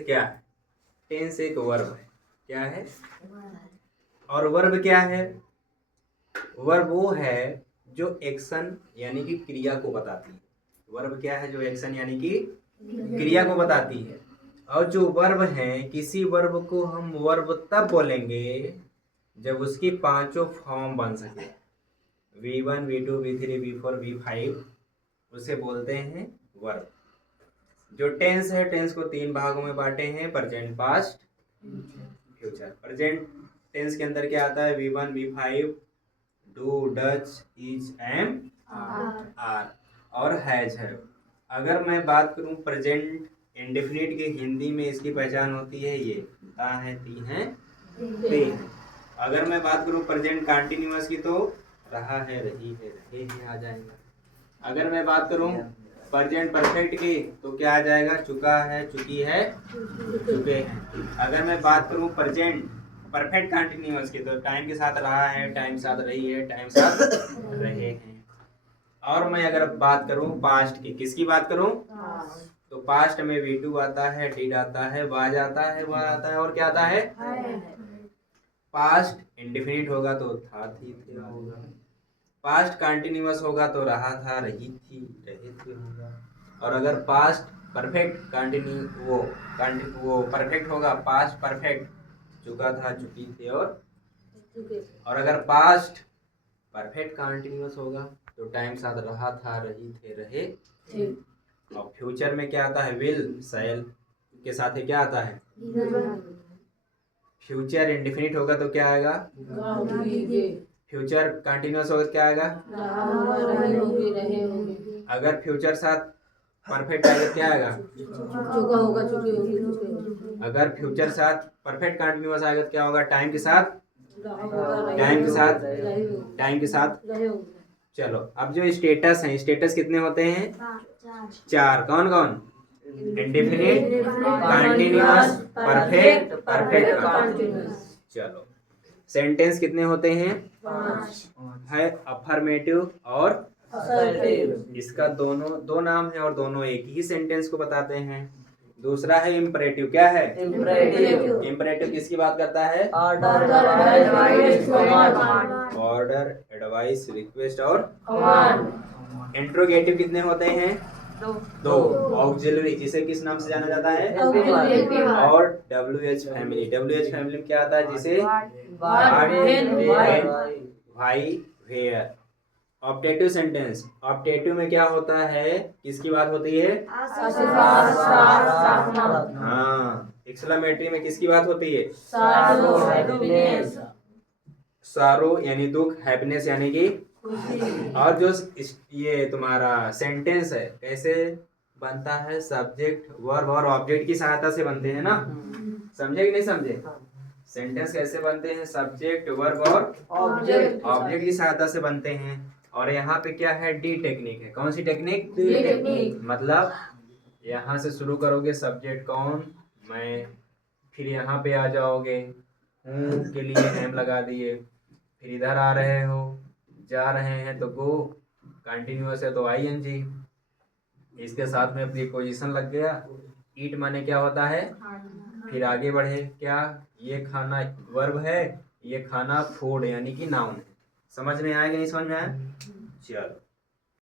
क्या है? टेंस एक वर्ब है। क्या है? और वर्ब क्या है? वर्ब वो है जो एक्शन यानी कि क्रिया को बताती है। वर्ब क्या है? जो एक्शन यानी कि क्रिया को बताती है। और जो वर्ब है, किसी वर्ब को हम वर्ब तब बोलेंगे जब उसकी पांचों फॉर्म बन सके। V1, V2, V3, V4, V5 उसे बोलते हैं वर्ब। जो टेंस है, टेंस को 3 भागों में बांटे हैं, present, past, future. Present tense के अंदर क्या आता है? V1, V5, do, does, is, am, are और हैज है। अगर मैं बात करूं प्रेजेंट इंडेफिनिट की हिंदी में, इसकी पहचान होती है ये ता है, ती है, ते है। अगर मैं बात करूं प्रेजेंट कंटिन्यूअस की तो रहा है, रही है, रहे हैं आ जाएगा। अगर मैं बात करूं प्रेजेंट परफेक्ट की तो क्या आ जाएगा? चुका है, चुकी है, चुके हैं। अगर मैं बात करूं प्रेजेंट परफेक्ट कंटिन्यूअस की तो टाइम के साथ रहा है, टाइम साथ रही है, टाइम साथ रहे हैं। और मैं अगर बात करूं पास्ट की, किसकी बात करूं? तो पास्ट में V2 आता है, डिड आता है, वाज आता है, वर आता है और क्या आता है? पास्ट इंडेफिनिट होगा तो था, थी, थे होगा। पास्ट कंटिन्यूअस होगा तो रहा था, रही थी, रहे थे होगा। और अगर पास्ट परफेक्ट कंटिन्यू वो परफेक्ट होगा, पास्ट परफेक्ट चुका था, चुकी थी और अगर पास्ट परफेक्ट कंटिन्यूअस होगा तो टाइम साथ रहा था, रही थे, रहे थे। और फ्यूचर में क्या आता है? विल, शैल के साथ क्या आता है? फ्यूचर इंडेफिनिट होगा तो क्या आएगा? फ्यूचर कंटिन्यूअस होगा क्या आएगा? अगर फ्यूचर साथ परफेक्ट आएगा क्या आएगा? अगर फ्यूचर साथ परफेक्ट कंटिन्यूअस आएगा तो क्या होगा? टाइम के साथ, टाइम के साथ, टाइम के साथ। चलो, अब जो स्टेटस है, स्टेटस कितने होते हैं? 4। कौन कौन? Indefinite, continuous, perfect, perfect continuous. चलो, सेंटेंस कितने होते हैं? 5 है। अफर्मेटिव और इसका दो नाम है और दोनों एक ही सेंटेंस को बताते हैं। दूसरा है इम्परेटिव। क्या है? इम्परेटिव किसकी बात करता है? ऑर्डर, एडवाइस, रिक्वेस्ट और कमांड। इंट्रोगेटिव कितने होते हैं? 2। ऑक्सिलरी जिसे किस नाम से जाना जाता है? और WH फैमिली। WH फैमिली में क्या आता है? जिसे भाई, वेयर। ऑब्जेक्टिव सेंटेंस, ऑब्जेक्टिव में क्या होता है? किसकी बात होती है? हाँ। एक्सक्लेमेटरी में किसकी बात होती है? सारो यानी दुख, हैप्पीनेस यानी कि और जो ये तुम्हारा सेंटेंस है कैसे बनता है? सब्जेक्ट, वर्ब और ऑब्जेक्ट की सहायता से बनते हैं ना। समझे कि नहीं समझे? सेंटेंस कैसे बनते हैं? सब्जेक्ट, वर्ब और ऑब्जेक्ट की सहायता से बनते हैं। और यहाँ पे क्या है? डी टेक्निक है। कौन सी टेक्निक? D technique. मतलब यहाँ से शुरू करोगे, सब्जेक्ट कौन, मैं, फिर यहाँ पे आ जाओगे, हूँ के लिए एम लगा दिए, फिर इधर आ रहे हो, जा रहे हैं तो गो, कंटिन्यूअस है तो ING, इसके साथ में प्रीपोजिशन लग गया। ईट माने क्या होता है? फिर आगे बढ़े, क्या? ये खाना वर्ब है, ये खाना फूड यानी कि नाउन है। समझ में आया कि नहीं समझ में आया? चलो।